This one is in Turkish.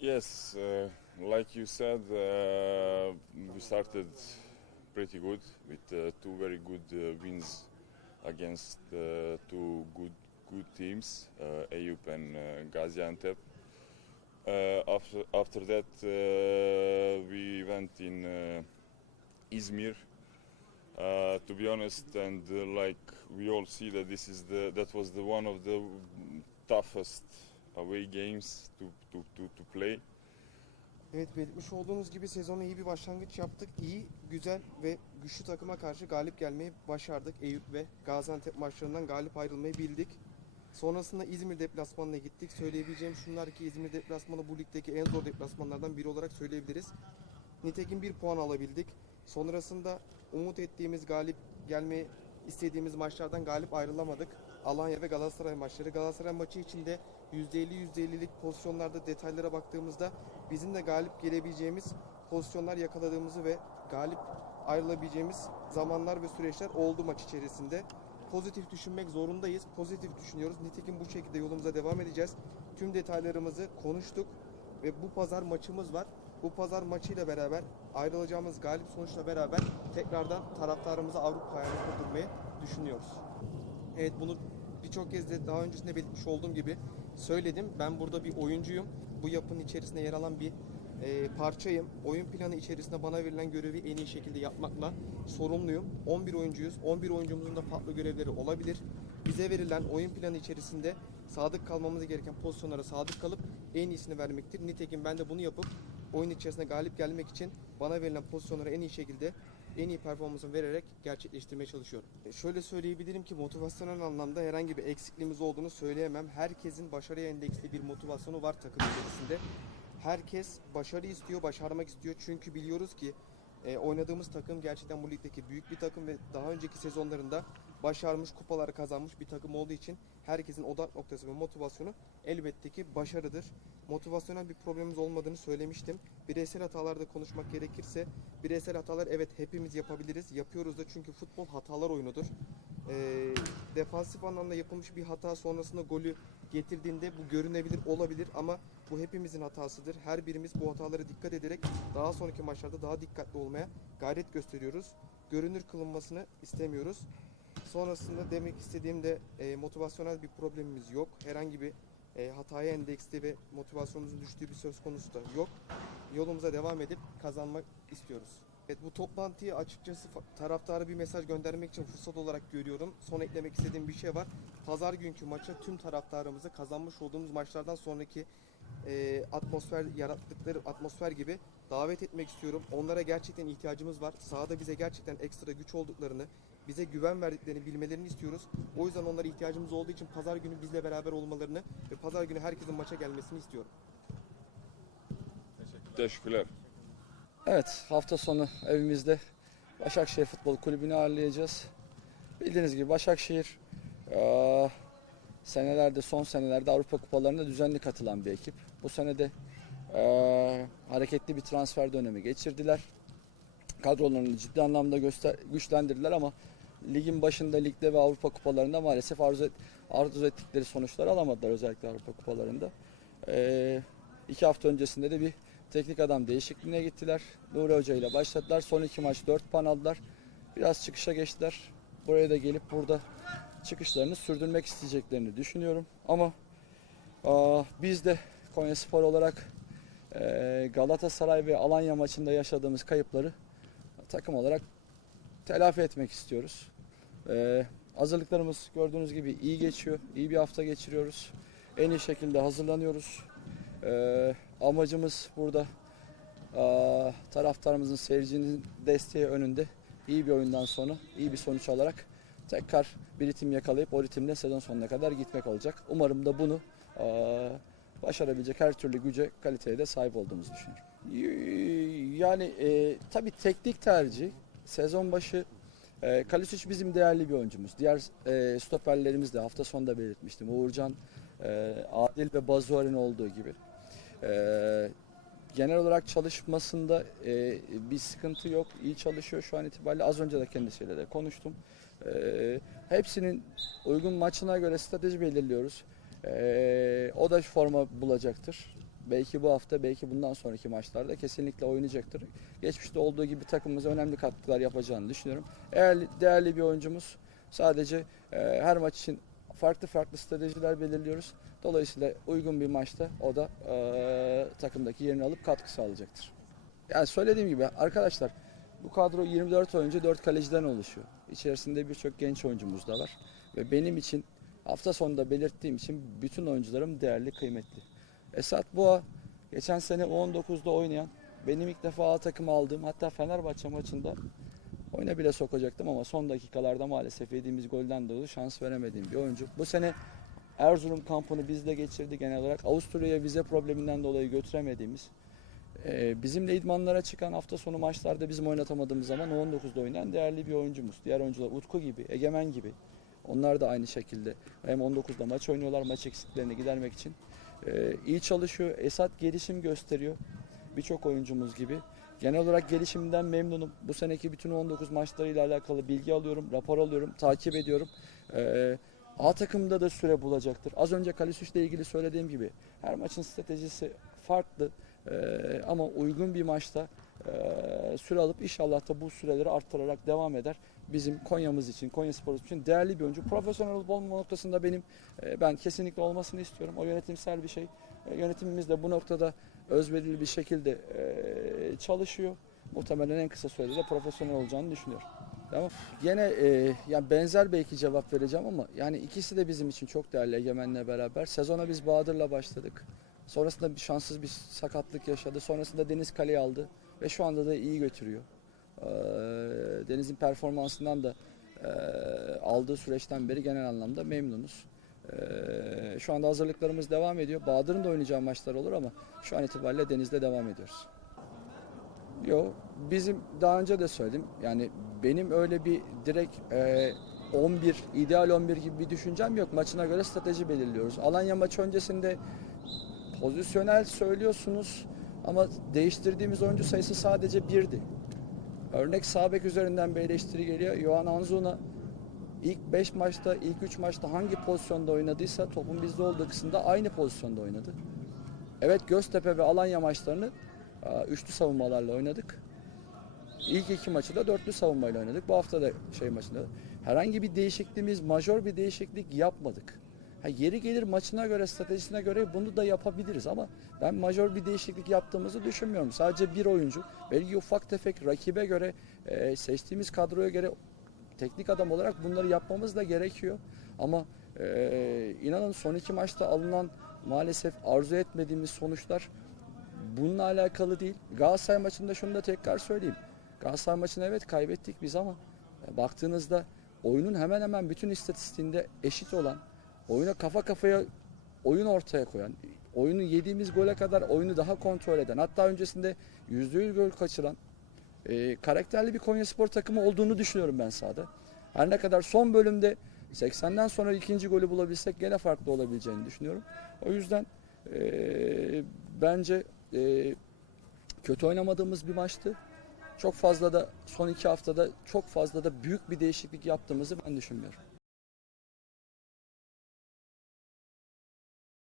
Yes, uh, like you said, uh, we started pretty good with uh, two very good uh, wins against uh, two good good teams, uh, Eyüp and uh, Gaziantep. Uh, after after that, uh, we went in uh, Izmir. Uh, to be honest, and uh, like we all see that this is the that was the one of the toughest away games to, to, to, to play. Evet belirtmiş olduğunuz gibi sezona iyi bir başlangıç yaptık. İyi, güzel ve güçlü takıma karşı galip gelmeyi başardık. Eyüp ve Gaziantep maçlarından galip ayrılmayı bildik. Sonrasında İzmir deplasmanına gittik. Söyleyebileceğim şunlar ki İzmir deplasmanı bu ligdeki en zor deplasmanlardan biri olarak söyleyebiliriz. Nitekim bir puan alabildik. Sonrasında umut ettiğimiz galip gelmeyi istediğimiz maçlardan galip ayrılamadık. Alanya ve Galatasaray maçları. Galatasaray maçı içinde %50 %50'lik pozisyonlarda detaylara baktığımızda bizim de galip gelebileceğimiz pozisyonlar yakaladığımızı ve galip ayrılabileceğimiz zamanlar ve süreçler oldu maç içerisinde. Pozitif düşünmek zorundayız. Pozitif düşünüyoruz. Nitekim bu şekilde yolumuza devam edeceğiz. Tüm detaylarımızı konuştuk ve bu pazar maçımız var. Bu pazar maçıyla beraber ayrılacağımız galip sonuçla beraber tekrardan taraftarımıza Avrupa hayalini kurdurmayı düşünüyoruz. Evet bunu birçok kez de daha öncesinde belirtmiş olduğum gibi söyledim. Ben burada bir oyuncuyum. Bu yapının içerisinde yer alan bir e, parçayım. Oyun planı içerisinde bana verilen görevi en iyi şekilde yapmakla sorumluyum. 11 oyuncuyuz. 11 oyuncumuzun da farklı görevleri olabilir. Bize verilen oyun planı içerisinde sadık kalmamız gereken pozisyonlara sadık kalıp en iyisini vermektir. Nitekim ben de bunu yapıp oyun içerisinde galip gelmek için bana verilen pozisyonlara en iyi şekilde en iyi performansımı vererek gerçekleştirmeye çalışıyorum. E, Şöyle söyleyebilirim ki motivasyonel anlamda herhangi bir eksikliğimiz olduğunu söyleyemem. Herkesin başarıya endeksli bir motivasyonu var takım içerisinde. Herkes başarı istiyor, başarmak istiyor. Çünkü biliyoruz ki e, oynadığımız takım gerçekten bu ligdeki büyük bir takım ve daha önceki sezonlarında başarmış, kupalar kazanmış bir takım olduğu için herkesin odak noktası ve motivasyonu elbette ki başarıdır. Motivasyonel bir problemimiz olmadığını söylemiştim. Bireysel hatalarda konuşmak gerekirse bireysel hatalar evet hepimiz yapabiliriz. Yapıyoruz da çünkü futbol hatalar oyunudur. Ee, defansif anlamda yapılmış bir hata sonrasında golü getirdiğinde bu görünebilir olabilir ama bu hepimizin hatasıdır. Her birimiz bu hatalara dikkat ederek daha sonraki maçlarda daha dikkatli olmaya gayret gösteriyoruz. Görünür kılınmasını istemiyoruz. Sonrasında demek istediğim de e, motivasyonel bir problemimiz yok. Herhangi bir e, hataya endeksli ve motivasyonumuzun düştüğü bir söz konusu da yok. Yolumuza devam edip kazanmak istiyoruz. Evet bu toplantıyı açıkçası taraftara bir mesaj göndermek için fırsat olarak görüyorum. Son eklemek istediğim bir şey var. Pazar günkü maça tüm taraftarımızı kazanmış olduğumuz maçlardan sonraki e, atmosfer yarattıkları atmosfer gibi davet etmek istiyorum. Onlara gerçekten ihtiyacımız var. Sahada bize gerçekten ekstra güç olduklarını, bize güven verdiklerini bilmelerini istiyoruz. O yüzden onlara ihtiyacımız olduğu için pazar günü bizle beraber olmalarını ve pazar günü herkesin maça gelmesini istiyorum. Teşekkürler. Evet hafta sonu evimizde Başakşehir Futbol Kulübü'nü ağırlayacağız. Bildiğiniz gibi Başakşehir eee, senelerde son senelerde Avrupa Kupalarına düzenli katılan bir ekip. Bu sene de eee, hareketli bir transfer dönemi geçirdiler. Kadrolarını ciddi anlamda göster güçlendirdiler ama ligin başında ligde ve Avrupa Kupalarında maalesef arzu, et- arzu ettikleri sonuçları alamadılar özellikle Avrupa Kupalarında. Eee iki hafta öncesinde de bir teknik adam değişikliğine gittiler. Nuri Hoca ile başladılar. Son iki maç 4 puan aldılar. Biraz çıkışa geçtiler. Buraya da gelip burada çıkışlarını sürdürmek isteyeceklerini düşünüyorum. Ama aa, biz de Konya Spor olarak eee, Galatasaray ve Alanya maçında yaşadığımız kayıpları takım olarak telafi etmek istiyoruz. Eee, hazırlıklarımız gördüğünüz gibi iyi geçiyor. İyi bir hafta geçiriyoruz. En iyi şekilde hazırlanıyoruz. Eee, amacımız burada aa, taraftarımızın, seyircinin desteği önünde iyi bir oyundan sonra iyi bir sonuç alarak tekrar bir ritim yakalayıp o ritimle sezon sonuna kadar gitmek olacak. Umarım da bunu aa, başarabilecek her türlü güce, kaliteye de sahip olduğumuzu düşünüyorum. Yani e, tabii teknik tercih sezon başı e, Kalisic bizim değerli bir oyuncumuz. Diğer e, stoperlerimiz de hafta sonunda belirtmiştim. Uğurcan, e, Adil ve Bazuar'ın olduğu gibi. Ee, genel olarak çalışmasında e, bir sıkıntı yok. İyi çalışıyor şu an itibariyle. Az önce de kendisiyle de konuştum. Ee, hepsinin uygun maçına göre strateji belirliyoruz. Ee, o da forma bulacaktır. Belki bu hafta, belki bundan sonraki maçlarda kesinlikle oynayacaktır. Geçmişte olduğu gibi takımımıza önemli katkılar yapacağını düşünüyorum. Eğer değerli bir oyuncumuz sadece e, her maç için farklı farklı stratejiler belirliyoruz. Dolayısıyla uygun bir maçta o da e, takımdaki yerini alıp katkı sağlayacaktır. Yani söylediğim gibi arkadaşlar bu kadro 24 oyuncu 4 kaleciden oluşuyor. İçerisinde birçok genç oyuncumuz da var. Ve benim için hafta sonunda belirttiğim için bütün oyuncularım değerli, kıymetli. Esat Boğa geçen sene U19'da oynayan, benim ilk defa A takımı aldığım hatta Fenerbahçe maçında oyuna bile sokacaktım ama son dakikalarda maalesef yediğimiz golden dolayı şans veremediğim bir oyuncu. Bu sene Erzurum kampını bizde geçirdi genel olarak. Avusturya'ya vize probleminden dolayı götüremediğimiz ee, bizimle idmanlara çıkan hafta sonu maçlarda bizim oynatamadığımız zaman U19'da oynayan değerli bir oyuncumuz. Diğer oyuncular Utku gibi, Egemen gibi. Onlar da aynı şekilde hem 19'da maç oynuyorlar maç eksiklerini gidermek için. Ee, iyi çalışıyor. Esat gelişim gösteriyor. Birçok oyuncumuz gibi. Genel olarak gelişiminden memnunum. Bu seneki bütün 19 maçlarıyla alakalı bilgi alıyorum, rapor alıyorum, takip ediyorum. Ee, A takımda da süre bulacaktır. Az önce Kalisic ile ilgili söylediğim gibi her maçın stratejisi farklı. Ee, ama uygun bir maçta e, süre alıp inşallah da bu süreleri arttırarak devam eder. Bizim Konya'mız için, Konya Spor'umuz için değerli bir oyuncu. Profesyonel olup olmama noktasında benim e, ben kesinlikle olmasını istiyorum. O yönetimsel bir şey. E, yönetimimiz de bu noktada özverili bir şekilde e, çalışıyor. Muhtemelen en kısa sürede de profesyonel olacağını düşünüyorum. Tamam. Yine e, yani benzer belki cevap vereceğim ama yani ikisi de bizim için çok değerli Egemen'le beraber. Sezona biz Bahadır'la başladık. Sonrasında bir şanssız bir sakatlık yaşadı. Sonrasında Deniz kaleyi aldı ve şu anda da iyi götürüyor. Ee, Deniz'in performansından da e, aldığı süreçten beri genel anlamda memnunuz. Ee, şu anda hazırlıklarımız devam ediyor. Bahadır'ın da oynayacağı maçlar olur ama şu an itibariyle Deniz'de devam ediyoruz. Yok, bizim daha önce de söyledim. Yani benim öyle bir direkt e, 11, ideal 11 gibi bir düşüncem yok. Maçına göre strateji belirliyoruz. Alanya maçı öncesinde pozisyonel söylüyorsunuz ama değiştirdiğimiz oyuncu sayısı sadece birdi. Örnek sağ bek üzerinden bir eleştiri geliyor. Johan Anzuna ilk 5 maçta, ilk 3 maçta hangi pozisyonda oynadıysa topun bizde olduğu kısımda aynı pozisyonda oynadı. Evet Göztepe ve Alanya maçlarını e, üçlü savunmalarla oynadık. İlk iki maçı da dörtlü savunmayla oynadık. Bu hafta da şey maçında. Herhangi bir değişikliğimiz, majör bir değişiklik yapmadık. Ha, yeri gelir maçına göre, stratejisine göre bunu da yapabiliriz ama ben majör bir değişiklik yaptığımızı düşünmüyorum. Sadece bir oyuncu, belki ufak tefek rakibe göre, e, seçtiğimiz kadroya göre teknik adam olarak bunları yapmamız da gerekiyor. Ama e, inanın son iki maçta alınan maalesef arzu etmediğimiz sonuçlar bununla alakalı değil. Galatasaray maçında şunu da tekrar söyleyeyim. Galatasaray maçını evet kaybettik biz ama e, baktığınızda oyunun hemen hemen bütün istatistiğinde eşit olan, oyuna kafa kafaya oyun ortaya koyan, oyunu yediğimiz gole kadar oyunu daha kontrol eden, hatta öncesinde %100 gol kaçıran e, karakterli bir Konyaspor takımı olduğunu düşünüyorum ben sahada. Her ne kadar son bölümde 80'den sonra ikinci golü bulabilsek gene farklı olabileceğini düşünüyorum. O yüzden e, bence e, kötü oynamadığımız bir maçtı. Çok fazla da son iki haftada çok fazla da büyük bir değişiklik yaptığımızı ben düşünmüyorum.